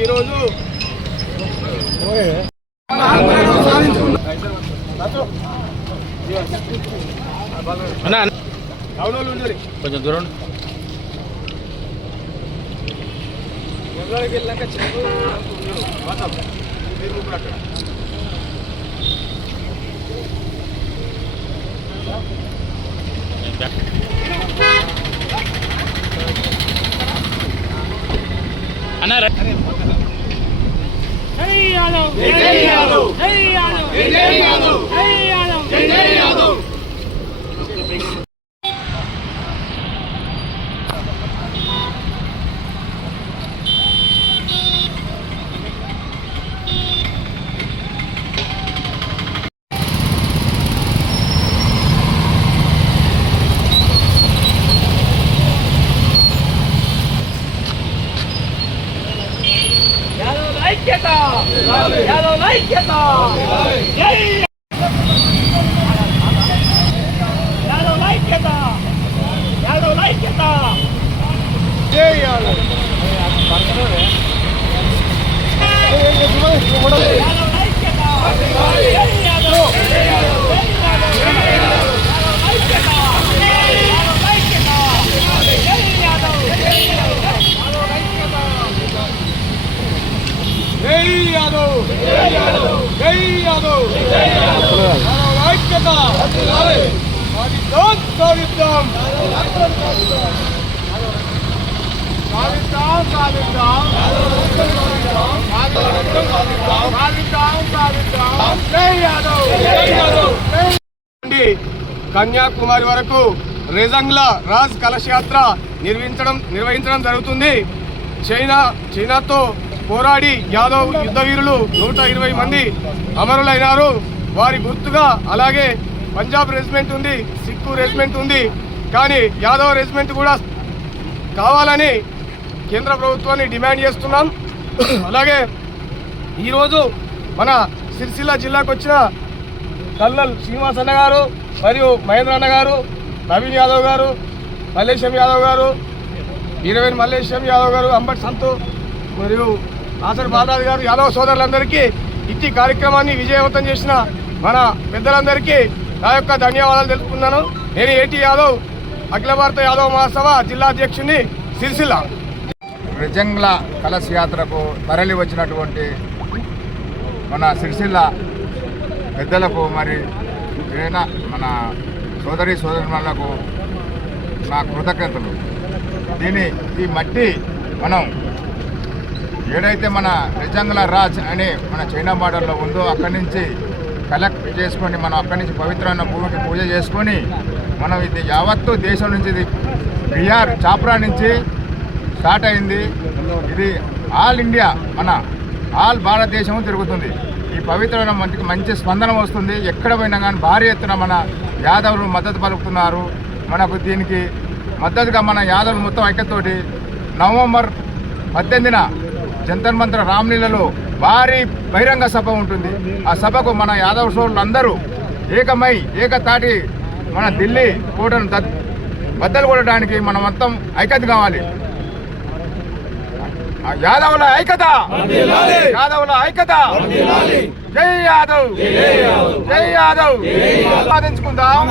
ఈరోజు కొంచెం దూరం వెళ్ళాక అన్నారా కన్యాకుమారి వరకు రెజంగ్లా రాజ్ కలశ యాత్ర నిర్వహించడం జరుగుతుంది. చైనాతో పోరాడి యాదవ్ యుద్ధ వీరులు 120 మంది అమరులైనారు. వారి గుర్తుగా అలాగే పంజాబ్ రెజిమెంట్ ఉంది, సిక్కు రెజిమెంట్ ఉంది. కానీ యాదవ్ రెజిమెంట్ కూడా కావాలని కేంద్ర ప్రభుత్వాన్ని డిమాండ్ చేస్తున్నాం. అలాగే ఈరోజు మన సిరిసిల్ల జిల్లాకు వచ్చిన కల్నల్ శ్రీనివాస్ అన్న గారు మరియు మహేంద్ర అన్న గారు, నవీన్ యాదవ్ గారు, మల్లేశం యాదవ్ గారు, ఈరవేన్ మల్లేశం యాదవ్ గారు, అంబట్ సంతు మరియు నాసర్ బాలరాజు గారు, యాదవ్ సోదరులందరికీ ఇట్టి కార్యక్రమాన్ని విజయవంతం చేసిన మన పెద్దలందరికీ నా యొక్క ధన్యవాదాలు తెలుపుతున్నాను. నేను ఏటీ యాదవ్, అఖిల భారత యాదవ్ మహాసభ జిల్లా అధ్యక్షుడిని, సిరిసిల్ల. రెజంగ్లా కలశ యాత్రకు తరలి వచ్చినటువంటి మన సిరిసిల్ల పెద్దలకు మరి మన సోదరులకు నా కృతజ్ఞతలు. ఈ మట్టి మనం ఏదైతే మన రెజంగ్లా రాజ్ అని మన చైనా బార్డర్లో ఉందో అక్కడి నుంచి కలెక్ట్ చేసుకొని మనం అక్కడి నుంచి పవిత్రమైన భూమికి పూజ చేసుకొని మనం ఇది యావత్తు దేశం నుంచి ఇది బీహార్ చాప్రా నుంచి స్టార్ట్ అయింది. ఇది ఆల్ ఇండియా మన ఆల్ భారతదేశం తిరుగుతుంది. ఈ పవిత్రమైన మంచి స్పందన వస్తుంది. ఎక్కడ పోయినా కానీ భారీ ఎత్తున మన యాదవులు మద్దతు పలుకుతున్నారు. మనకు దీనికి మద్దతుగా మన యాదవులు మొత్తం ఐక్యతతోటి నవంబర్ 18న జంతర్ మంతర్ రామ్లీలలో భారీ బహిరంగ సభ ఉంటుంది. ఆ సభకు మన యాదవ సోదరులు అందరూ ఏకమై ఏకతాటి మన ఢిల్లీ కోటను బద్దలు కొట్టడానికి మనం మొత్తం ఐక్యత కావాలి. యాదవుల ఐక్యత, యాదవుల ఐక్యత. జై యాదవ్, జై యాదవ్. సాధించుకుందాం.